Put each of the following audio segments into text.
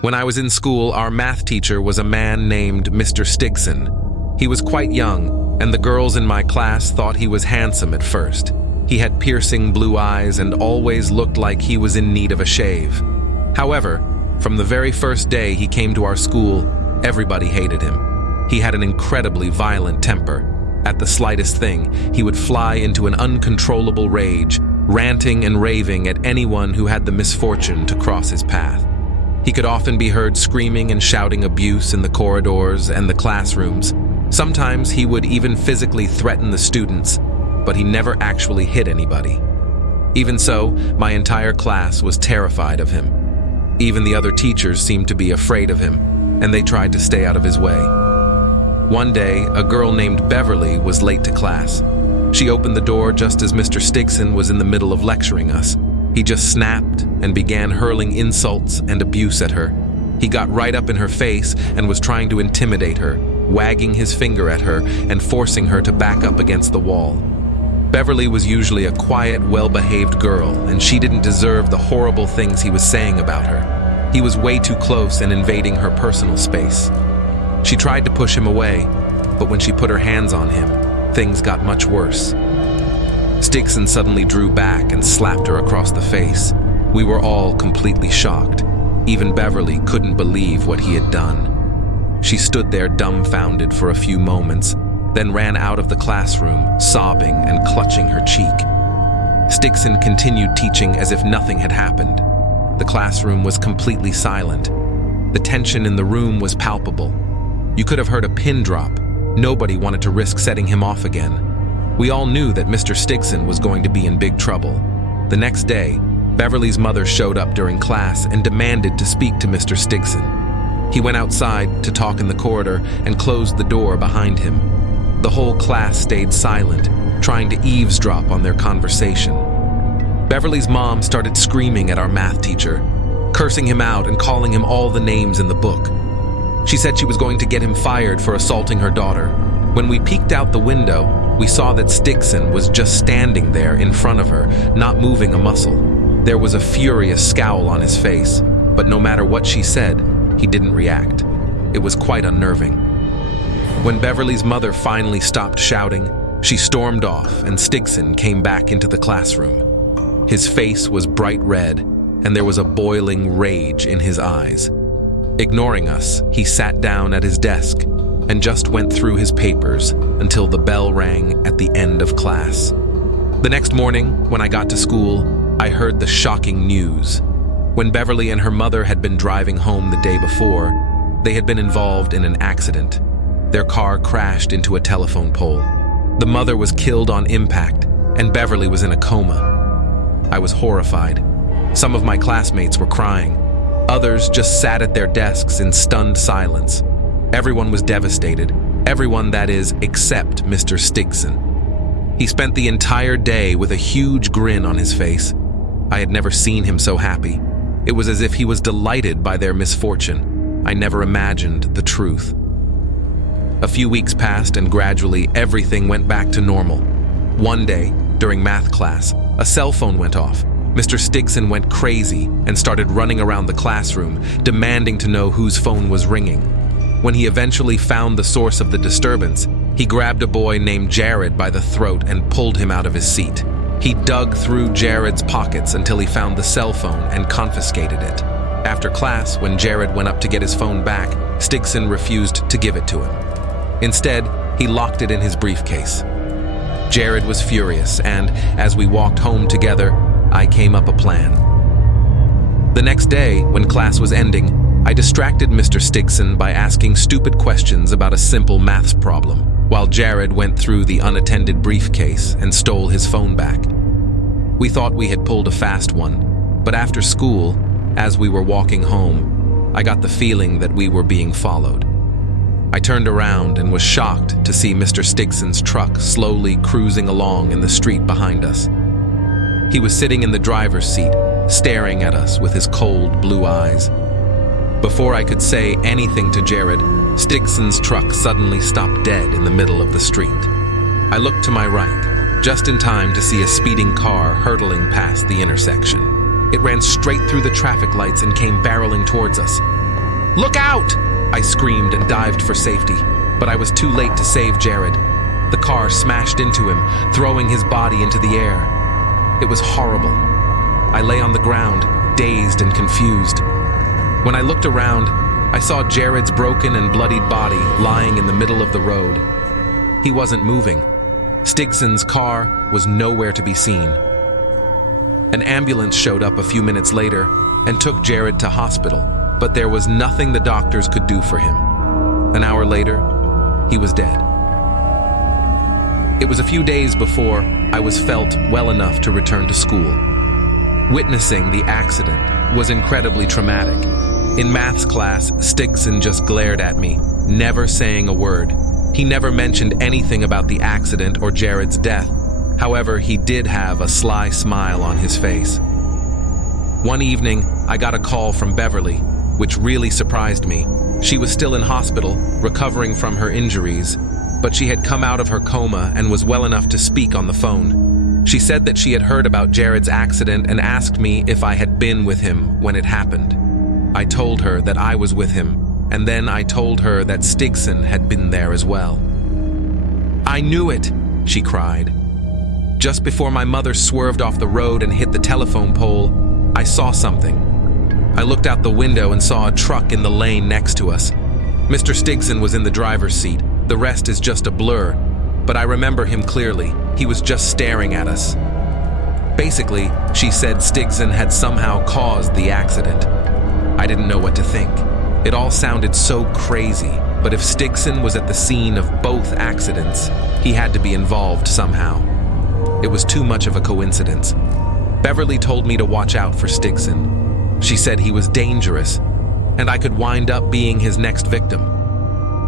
When I was in school, our math teacher was a man named Mr. Stigson. He was quite young, and the girls in my class thought he was handsome at first. He had piercing blue eyes and always looked like he was in need of a shave. However, from the very first day he came to our school, everybody hated him. He had an incredibly violent temper. At the slightest thing, he would fly into an uncontrollable rage, ranting and raving at anyone who had the misfortune to cross his path. He could often be heard screaming and shouting abuse in the corridors and the classrooms. Sometimes he would even physically threaten the students, but he never actually hit anybody. Even so, my entire class was terrified of him. Even the other teachers seemed to be afraid of him, and they tried to stay out of his way. One day, a girl named Beverly was late to class. She opened the door just as Mr. Stigson was in the middle of lecturing us. He just snapped and began hurling insults and abuse at her. He got right up in her face and was trying to intimidate her, wagging his finger at her and forcing her to back up against the wall. Beverly was usually a quiet, well-behaved girl, and she didn't deserve the horrible things he was saying about her. He was way too close and invading her personal space. She tried to push him away, but when she put her hands on him, things got much worse. Stigson suddenly drew back and slapped her across the face. We were all completely shocked. Even Beverly couldn't believe what he had done. She stood there dumbfounded for a few moments, then ran out of the classroom, sobbing and clutching her cheek. Stigson continued teaching as if nothing had happened. The classroom was completely silent. The tension in the room was palpable. You could have heard a pin drop. Nobody wanted to risk setting him off again. We all knew that Mr. Stigson was going to be in big trouble. The next day, Beverly's mother showed up during class and demanded to speak to Mr. Stigson. He went outside to talk in the corridor and closed the door behind him. The whole class stayed silent, trying to eavesdrop on their conversation. Beverly's mom started screaming at our math teacher, cursing him out and calling him all the names in the book. She said she was going to get him fired for assaulting her daughter. When we peeked out the window, we saw that Stigson was just standing there in front of her, not moving a muscle. There was a furious scowl on his face, but no matter what she said, he didn't react. It was quite unnerving. When Beverly's mother finally stopped shouting, she stormed off and Stigson came back into the classroom. His face was bright red, and there was a boiling rage in his eyes. Ignoring us, he sat down at his desk and just went through his papers until the bell rang at the end of class. The next morning, when I got to school, I heard the shocking news. When Beverly and her mother had been driving home the day before, they had been involved in an accident. Their car crashed into a telephone pole. The mother was killed on impact, and Beverly was in a coma. I was horrified. Some of my classmates were crying. Others just sat at their desks in stunned silence. Everyone was devastated. Everyone, that is, except Mr. Stigson. He spent the entire day with a huge grin on his face. I had never seen him so happy. It was as if he was delighted by their misfortune. I never imagined the truth. A few weeks passed and gradually everything went back to normal. One day, during math class, a cell phone went off. Mr. Stigson went crazy and started running around the classroom, demanding to know whose phone was ringing. When he eventually found the source of the disturbance, he grabbed a boy named Jared by the throat and pulled him out of his seat. He dug through Jared's pockets until he found the cell phone and confiscated it. After class, when Jared went up to get his phone back, Stigson refused to give it to him. Instead, he locked it in his briefcase. Jared was furious, and as we walked home together, I came up a plan. The next day, when class was ending, I distracted Mr. Stigson by asking stupid questions about a simple maths problem, while Jared went through the unattended briefcase and stole his phone back. We thought we had pulled a fast one, but after school, as we were walking home, I got the feeling that we were being followed. I turned around and was shocked to see Mr. Stigson's truck slowly cruising along in the street behind us. He was sitting in the driver's seat, staring at us with his cold blue eyes. Before I could say anything to Jared, Stigson's truck suddenly stopped dead in the middle of the street. I looked to my right, just in time to see a speeding car hurtling past the intersection. It ran straight through the traffic lights and came barreling towards us. "Look out!" I screamed and dived for safety, but I was too late to save Jared. The car smashed into him, throwing his body into the air. It was horrible. I lay on the ground, dazed and confused. When I looked around, I saw Jared's broken and bloodied body lying in the middle of the road. He wasn't moving. Stigson's car was nowhere to be seen. An ambulance showed up a few minutes later and took Jared to hospital, but there was nothing the doctors could do for him. An hour later, he was dead. It was a few days before I was felt well enough to return to school. Witnessing the accident was incredibly traumatic. In maths class, Stigson just glared at me, never saying a word. He never mentioned anything about the accident or Jared's death. However, he did have a sly smile on his face. One evening, I got a call from Beverly, which really surprised me. She was still in hospital, recovering from her injuries, but she had come out of her coma and was well enough to speak on the phone. She said that she had heard about Jared's accident and asked me if I had been with him when it happened. I told her that I was with him, and then I told her that Stigson had been there as well. "I knew it," she cried. Just before my mother swerved off the road and hit the telephone pole, I saw something. I looked out the window and saw a truck in the lane next to us. Mr. Stigson was in the driver's seat. The rest is just a blur, but I remember him clearly. He was just staring at us. Basically, she said Stigson had somehow caused the accident. I didn't know what to think. It all sounded so crazy, but if Stigson was at the scene of both accidents, he had to be involved somehow. It was too much of a coincidence. Beverly told me to watch out for Stigson. She said he was dangerous, and I could wind up being his next victim.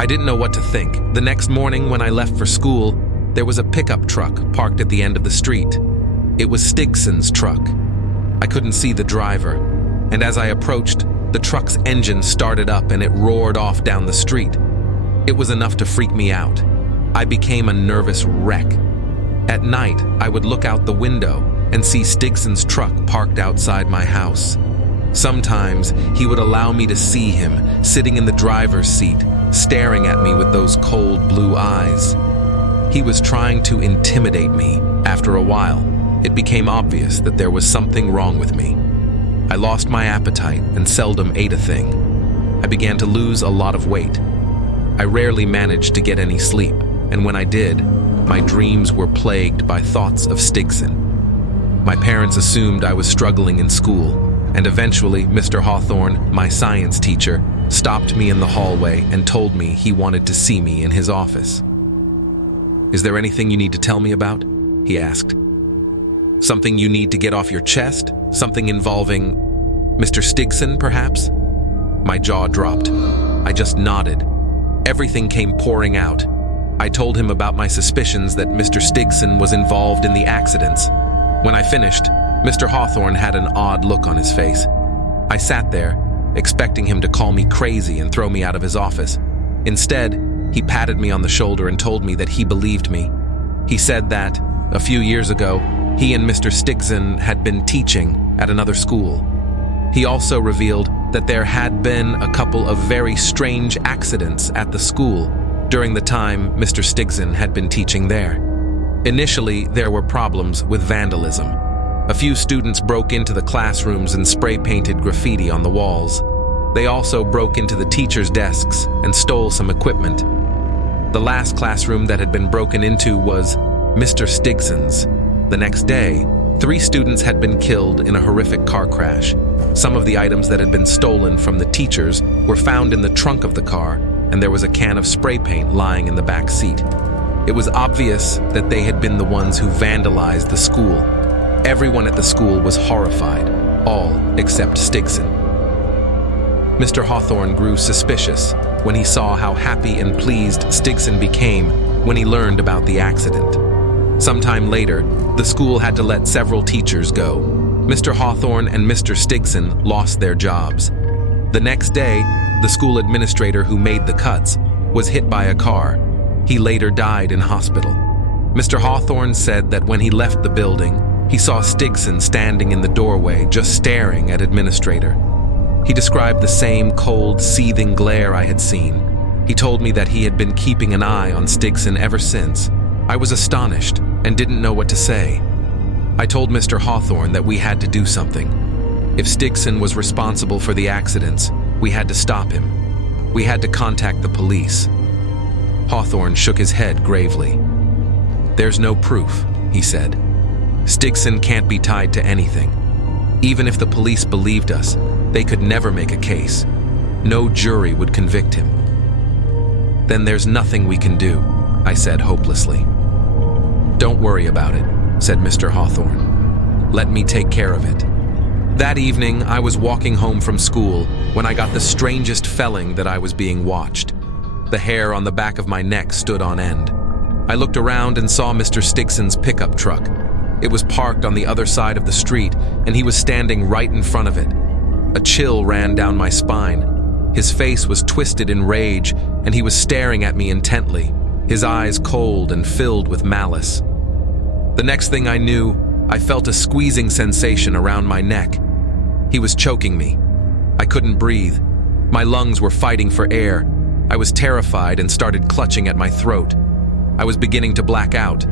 I didn't know what to think. The next morning when I left for school, there was a pickup truck parked at the end of the street. It was Stigson's truck. I couldn't see the driver, and as I approached, the truck's engine started up and it roared off down the street. It was enough to freak me out. I became a nervous wreck. At night, I would look out the window and see Stigson's truck parked outside my house. Sometimes he would allow me to see him sitting in the driver's seat, staring at me with those cold blue eyes. He was trying to intimidate me. After a while, it became obvious that there was something wrong with me. I lost my appetite and seldom ate a thing. I began to lose a lot of weight. I rarely managed to get any sleep, and when I did, my dreams were plagued by thoughts of Stigson. My parents assumed I was struggling in school, and eventually Mr. Hawthorne, my science teacher, stopped me in the hallway and told me he wanted to see me in his office. "Is there anything you need to tell me about?" he asked. "Something you need to get off your chest? Something involving Mr. Stigson, perhaps?" My jaw dropped. I just nodded. Everything came pouring out. I told him about my suspicions that Mr. Stigson was involved in the accidents. When I finished, Mr. Hawthorne had an odd look on his face. I sat there, expecting him to call me crazy and throw me out of his office. Instead, he patted me on the shoulder and told me that he believed me. He said that, a few years ago, he and Mr. Stigson had been teaching at another school. He also revealed that there had been a couple of very strange accidents at the school during the time Mr. Stigson had been teaching there. Initially, there were problems with vandalism. A few students broke into the classrooms and spray-painted graffiti on the walls. They also broke into the teachers' desks and stole some equipment. The last classroom that had been broken into was Mr. Stigson's. The next day, 3 students had been killed in a horrific car crash. Some of the items that had been stolen from the teachers were found in the trunk of the car, and there was a can of spray paint lying in the back seat. It was obvious that they had been the ones who vandalized the school. Everyone at the school was horrified, all except Stigson. Mr. Hawthorne grew suspicious when he saw how happy and pleased Stigson became when he learned about the accident. Sometime later, the school had to let several teachers go. Mr. Hawthorne and Mr. Stigson lost their jobs. The next day, the school administrator who made the cuts was hit by a car. He later died in hospital. Mr. Hawthorne said that when he left the building, he saw Stigson standing in the doorway just staring at administrator. He described the same cold, seething glare I had seen. He told me that he had been keeping an eye on Stigson ever since. I was astonished and didn't know what to say. I told Mr. Hawthorne that we had to do something. If Stigson was responsible for the accidents, we had to stop him. We had to contact the police. Hawthorne shook his head gravely. "There's no proof," he said. "Stigson can't be tied to anything. Even if the police believed us, they could never make a case. No jury would convict him." "Then there's nothing we can do," I said hopelessly. "Don't worry about it," said Mr. Hawthorne. "Let me take care of it." That evening, I was walking home from school when I got the strangest feeling that I was being watched. The hair on the back of my neck stood on end. I looked around and saw Mr. Stigson's pickup truck. It was parked on the other side of the street, and he was standing right in front of it. A chill ran down my spine. His face was twisted in rage, and he was staring at me intently, his eyes cold and filled with malice. The next thing I knew, I felt a squeezing sensation around my neck. He was choking me. I couldn't breathe. My lungs were fighting for air. I was terrified and started clutching at my throat. I was beginning to black out.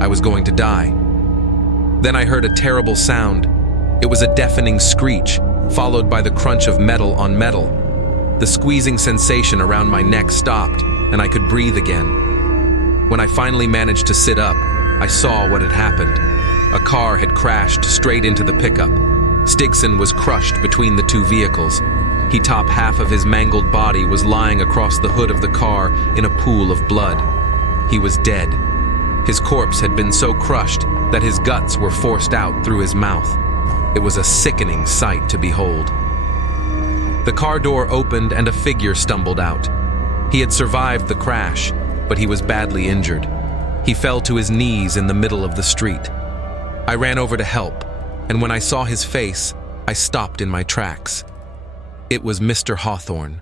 I was going to die. Then I heard a terrible sound. It was a deafening screech, followed by the crunch of metal on metal. The squeezing sensation around my neck stopped, and I could breathe again. When I finally managed to sit up, I saw what had happened. A car had crashed straight into the pickup. Stigson was crushed between the two vehicles. The top half of his mangled body was lying across the hood of the car in a pool of blood. He was dead. His corpse had been so crushed that his guts were forced out through his mouth. It was a sickening sight to behold. The car door opened and a figure stumbled out. He had survived the crash, but he was badly injured. He fell to his knees in the middle of the street. I ran over to help, and when I saw his face, I stopped in my tracks. It was Mr. Hawthorne.